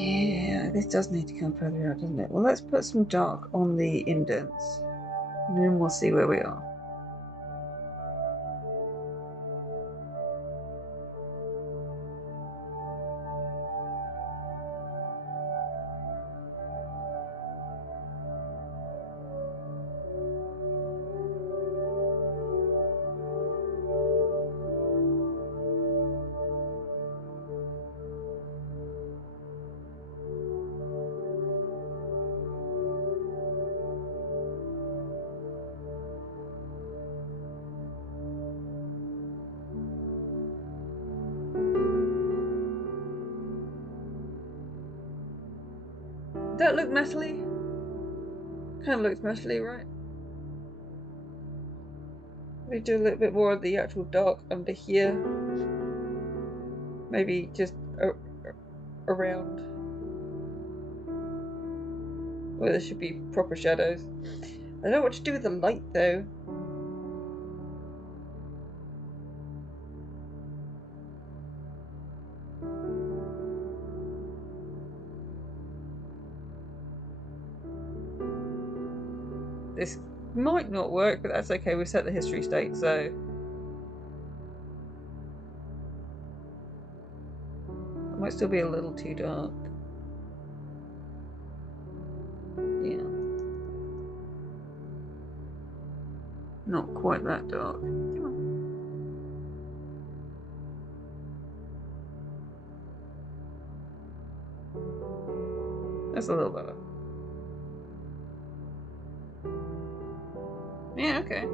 Yeah, this does need to come further out, doesn't it? Well, let's put some dark on the indents, and then we'll see where we are. Does that look metally? Kind of looks metally, right? We do a little bit more of the actual dark under here. Maybe just around where there should be proper shadows. I don't know what to do with the light though. This might not work, but that's okay. We've set the history state, so it might still be a little too dark. Yeah. Not quite that dark. Come on. That's a little better. Yeah, okay.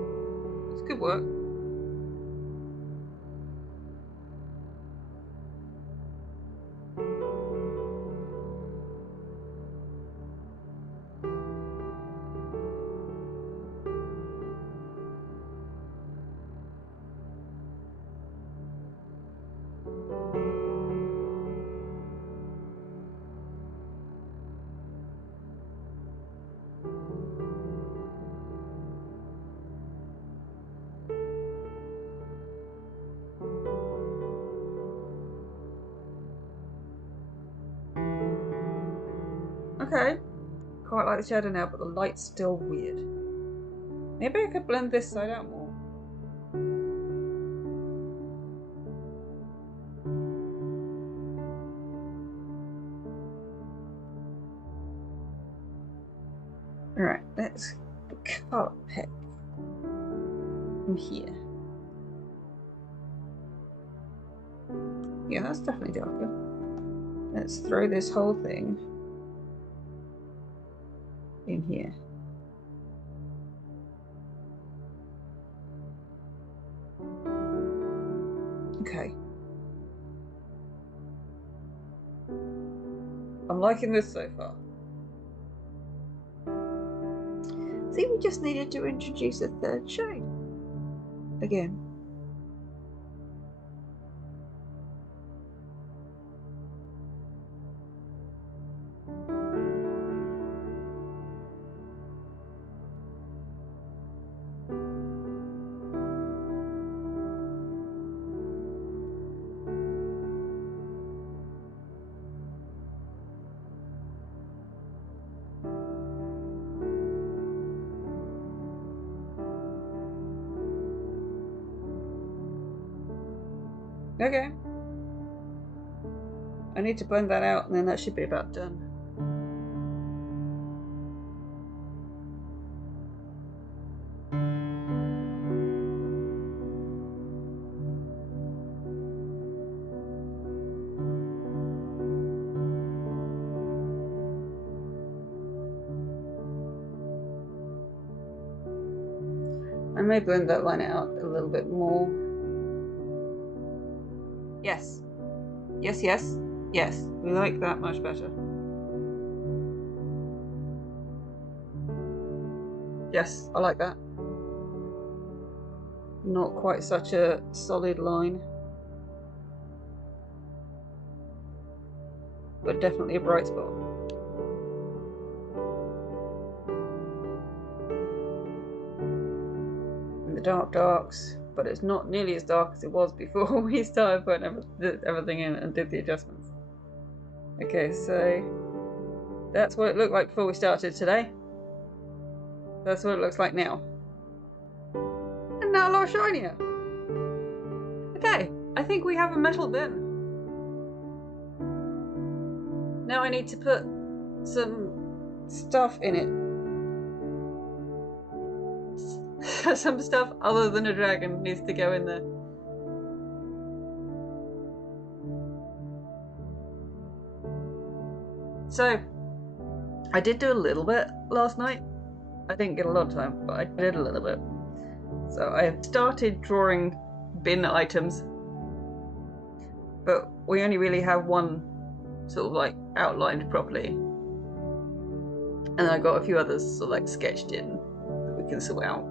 It's good work. Okay. Quite like the shadow now, but the light's still weird. Maybe I could blend this side out more. Alright, let's color pick from here. Yeah, that's definitely darker. Let's throw this whole thing in here. Okay. I'm liking this so far. See, we just needed to introduce a third shade. Again. Okay. I need to blend that out, and then that should be about done. I may blend that line out a little bit more. Yes. Yes, yes, yes. We like that much better. Yes, I like that. Not quite such a solid line. But definitely a bright spot. And the dark darks, but it's not nearly as dark as it was before we started putting everything in and did the adjustments. Okay, so that's what it looked like before we started today. That's what it looks like now. And now a lot shinier. Okay, I think we have a metal bin. Now I need to put some stuff in it. Some stuff other than a dragon needs to go in there. So, I did do a little bit last night. I didn't get a lot of time, but I did a little bit. So I have started drawing bin items, but we only really have one sort of like outlined properly. And then I got a few others sort of like sketched in that we can sort out.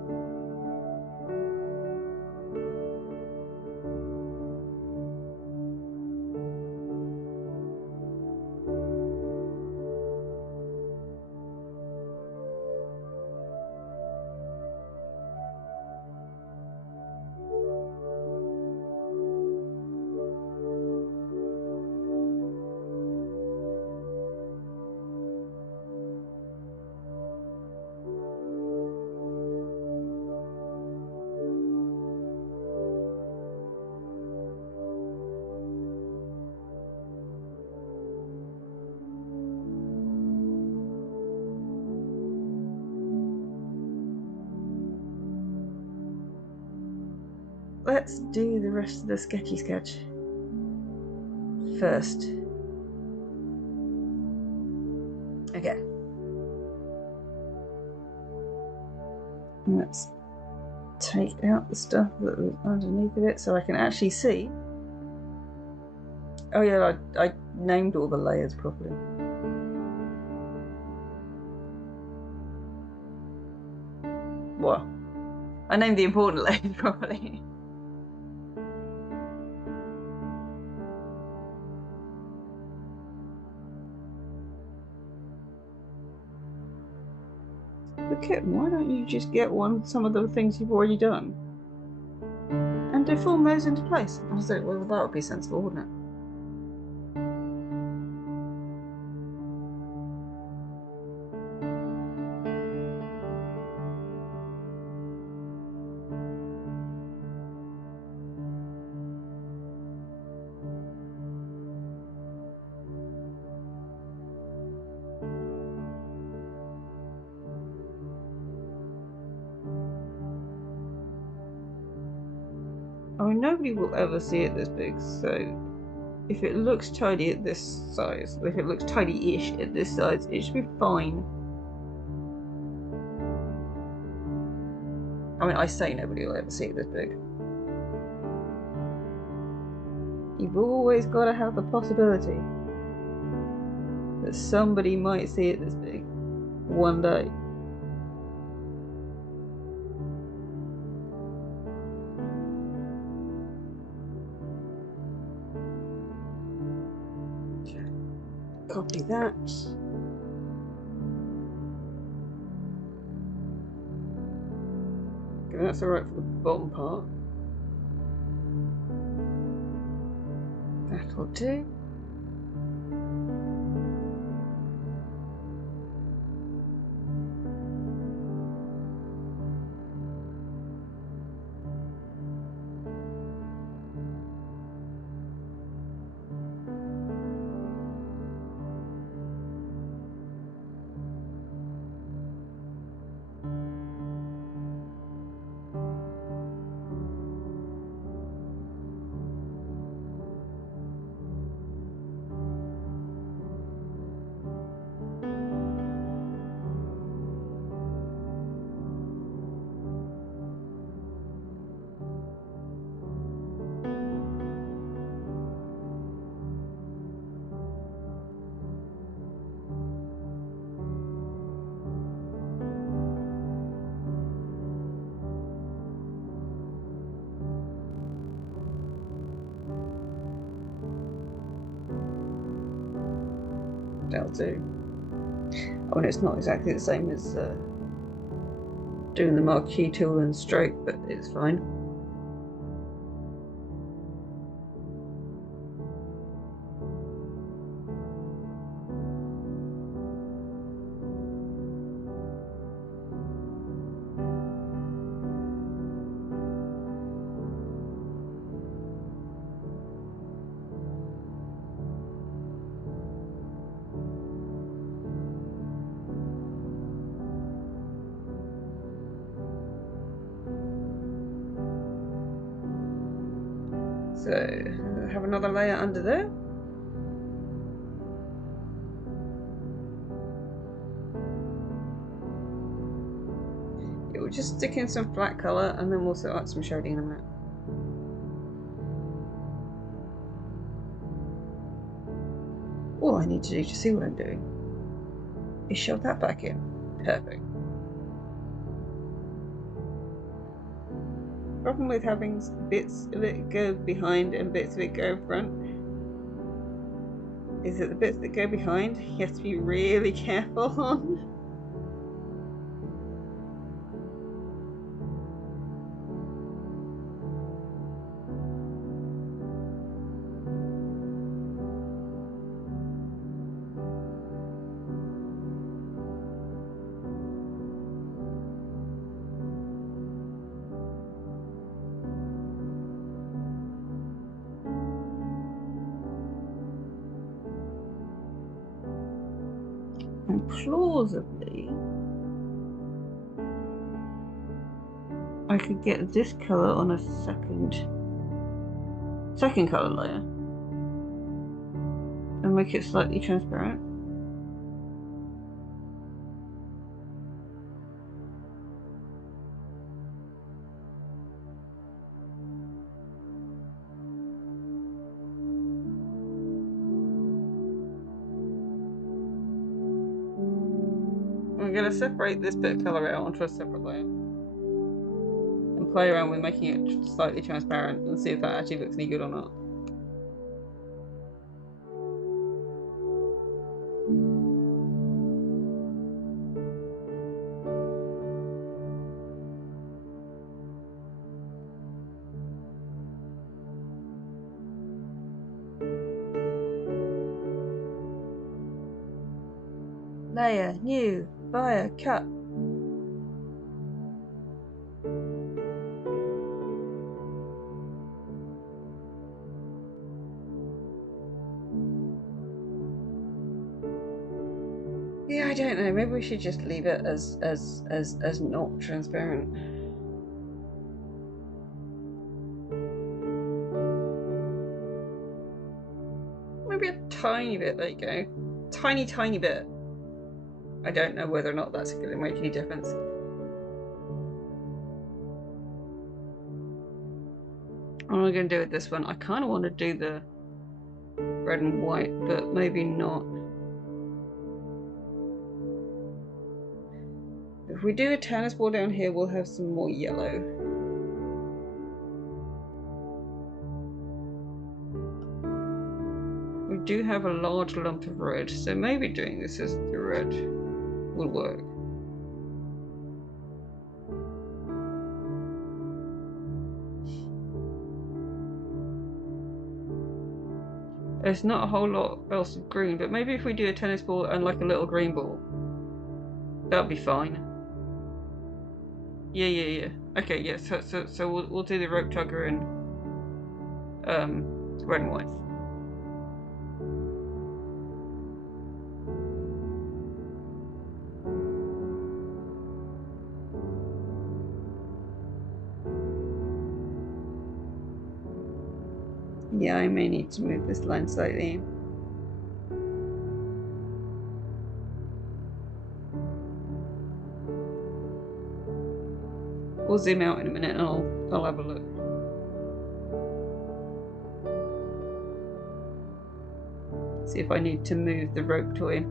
Let's do the rest of the sketchy sketch first. Okay. Let's take out the stuff that was underneath of it so I can actually see. Oh yeah, I named all the layers properly. Well, I named the important layers properly. Okay, why don't you just get some of the things you've already done and deform those into place? I was like, well, that would be sensible, wouldn't it? I mean, nobody will ever see it this big, so if it looks tidy at this size, if it looks tidy-ish at this size, it should be fine. I mean, I say nobody will ever see it this big. You've always got to have the possibility that somebody might see it this big one day. Copy that. Okay, that's alright for the bottom part. That'll do. That'll do. I mean, it's not exactly the same as doing the marquee tool and stroke, but it's fine. So have another layer under there. Yeah, we'll just stick in some flat colour and then we'll set up some shading in a minute. All I need to do to see what I'm doing is shove that back in. Perfect. Problem with having bits of it go behind and bits of it go in front is that the bits that go behind you have to be really careful on. And plausibly, I could get this colour on a second colour layer and make it slightly transparent. I'm going to separate this bit of colour out onto a separate layer and play around with making it slightly transparent and see if that actually looks any good or not. Layer, new, fire, cut. Yeah, I don't know. Maybe we should just leave it as not transparent. Maybe a tiny bit. There you go. Tiny bit. I don't know whether or not that's going to make any difference. What am I going to do with this one? I kind of want to do the red and white, but maybe not. If we do a tennis ball down here, we'll have some more yellow. We do have a large lump of red, so maybe doing this as the red will work. There's not a whole lot else of green, but maybe if we do a tennis ball and like a little green ball, that'll be fine. Yeah. Okay, yeah. So we'll do the rope tugger in red and white. Yeah, I may need to move this line slightly. We'll zoom out in a minute and I'll have a look. See if I need to move the rope toy.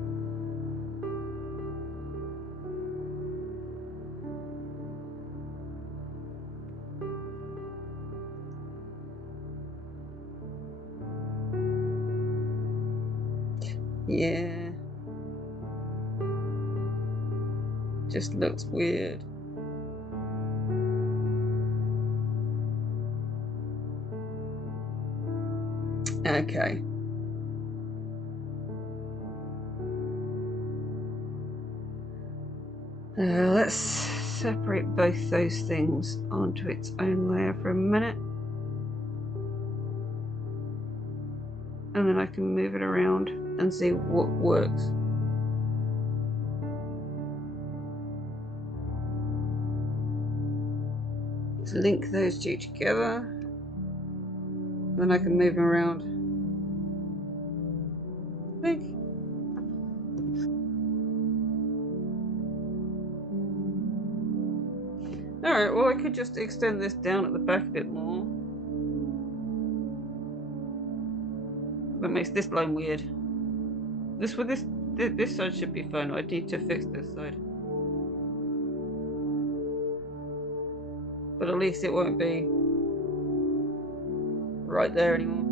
Yeah. Just looks weird. Okay. Let's separate both those things onto its own layer for a minute. And then I can move it around and see what works. Let's link those two together. Then I can move them around. I think. Alright, well I could just extend this down at the back a bit more. That makes this line weird. This side should be fine. I need to fix this side. But at least it won't be right there anymore.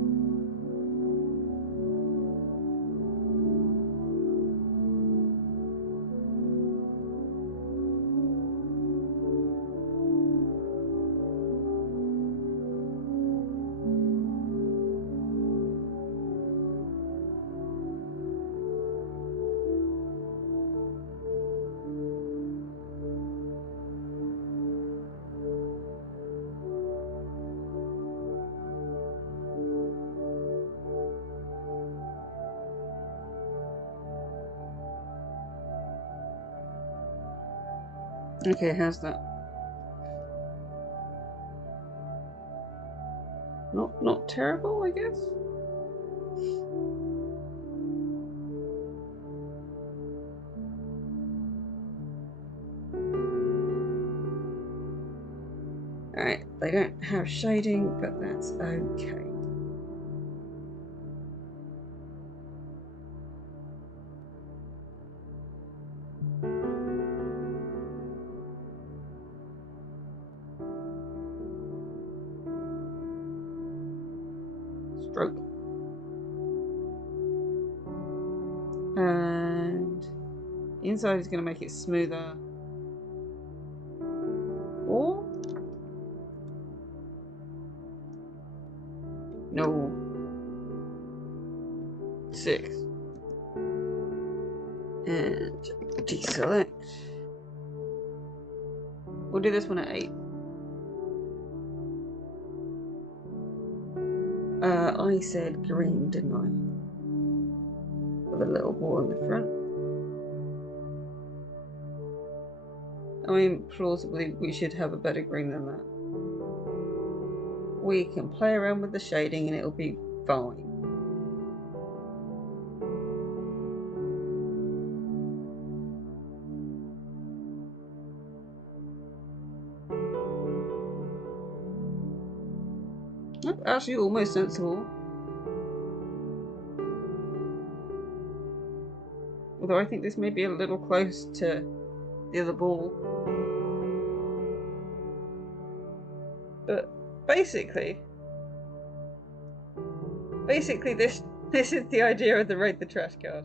Okay, how's that? Not terrible, I guess. Alright, they don't have shading, but that's okay. Stroke. And inside is going to make it smoother. 4? No. 6. And deselect. We'll do this one at 8. I said green, didn't I? With a little ball in the front. I mean, plausibly, we should have a better green than that. We can play around with the shading and it'll be fine. That's actually almost sensible. Although I think this may be a little close to the other ball. But basically this is the idea of the Raid the Trash card.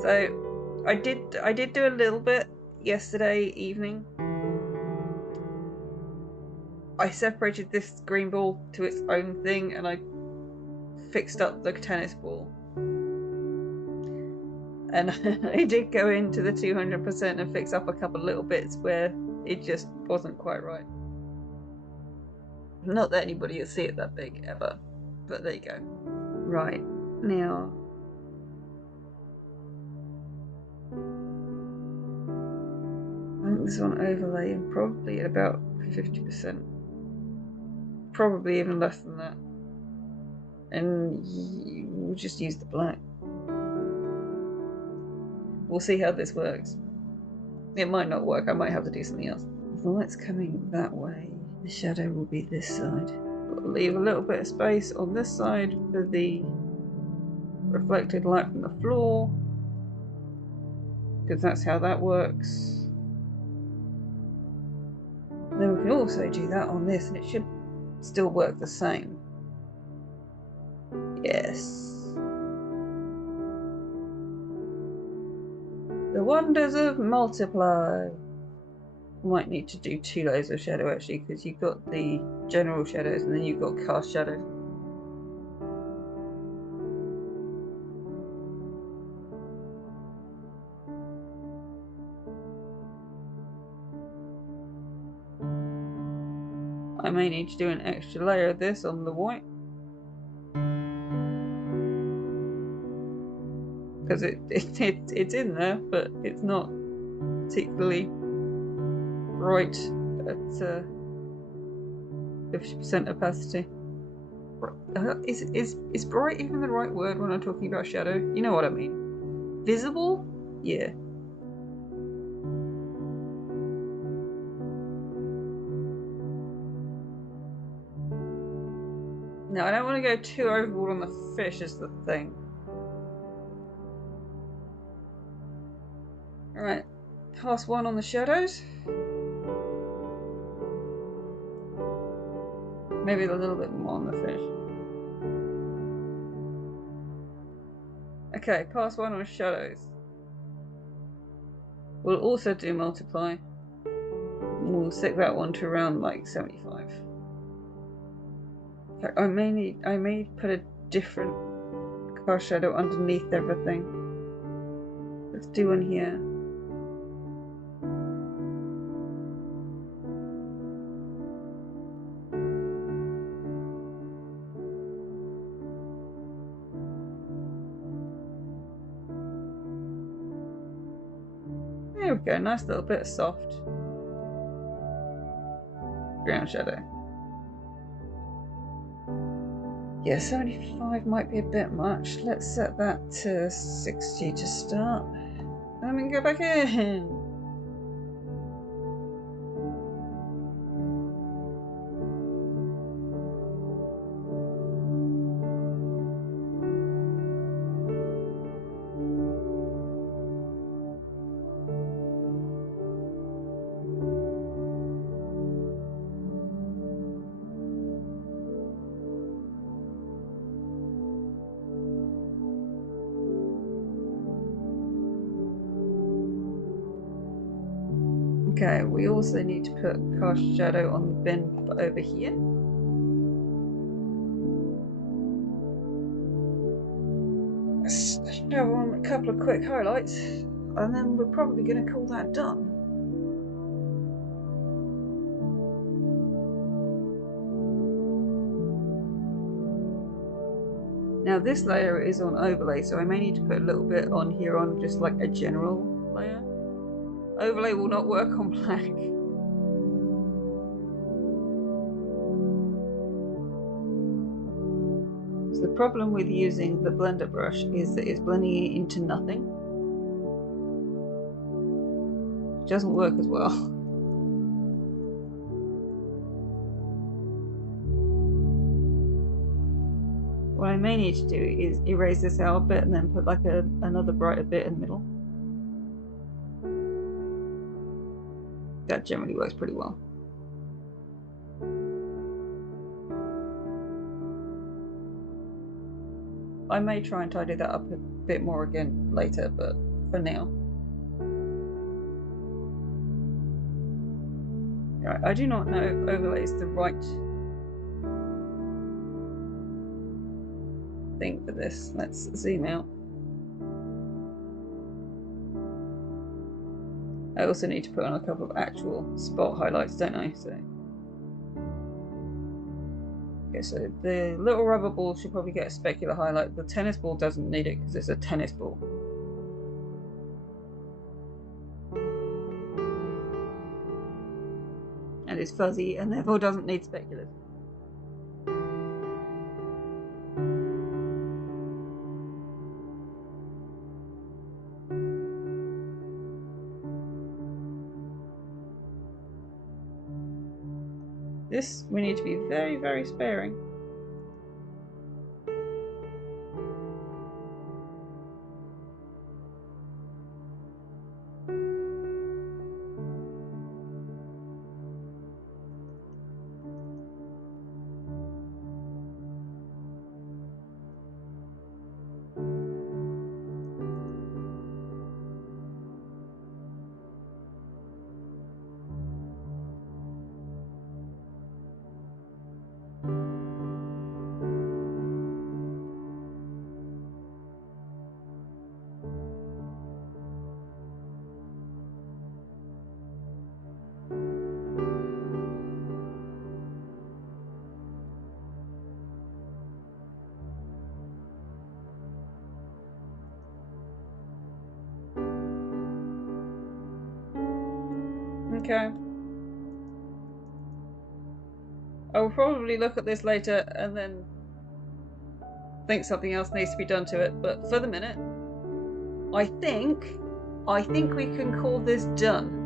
So I did do a little bit yesterday evening. I separated this green ball to its own thing and I fixed up the tennis ball. And I did go into the 200% and fix up a couple of little bits where it just wasn't quite right. Not that anybody will see it that big ever, but there you go. Right, now I think this one overlay probably at about 50%. Probably even less than that. And we'll just use the black. We'll see how this works. It might not work, I might have to do something else. If the light's coming that way, the shadow will be this side. We'll leave a little bit of space on this side for the reflected light from the floor, because that's how that works. Then we can also do that on this and it should still work the same. Yes. The wonders of multiply. Might need to do 2 layers of shadow actually, because you've got the general shadows and then you've got cast shadows. I may need to do an extra layer of this on the white, because it's in there, but it's not particularly bright. But 50% opacity. Is bright even the right word when I'm talking about shadow? You know what I mean. Visible? Yeah. No, I don't want to go too overboard on the fish is the thing. Alright, pass 1 on the shadows. Maybe a little bit more on the fish. Okay, pass 1 on shadows. We'll also do multiply. We'll stick that one to around like 75. In fact, I may put a different cast shadow underneath everything. Let's do one here. There we go, nice little bit of soft ground shadow. Yeah, 75 might be a bit much. Let's set that to 60 to start. And then we can go back in. Okay, we also need to put cast shadow on the bin over here. Let's show on a couple of quick highlights, and then we're probably going to call that done. Now this layer is on overlay, so I may need to put a little bit on here on just like a general layer. Overlay will not work on black. So the problem with using the blender brush is that it's blending it into nothing. It doesn't work as well. What I may need to do is erase this out a bit and then put like another brighter bit in the middle. That generally works pretty well. I may try and tidy that up a bit more again later, but for now. Right, I do not know if overlay is the right thing for this. Let's zoom out. I also need to put on a couple of actual spot highlights, don't I? So, okay, so the little rubber ball should probably get a specular highlight. The tennis ball doesn't need it because it's a tennis ball. And it's fuzzy and therefore doesn't need speculars. This we need to be very, very sparing. Okay. I will probably look at this later and then think something else needs to be done to it, but for the minute, I think we can call this done.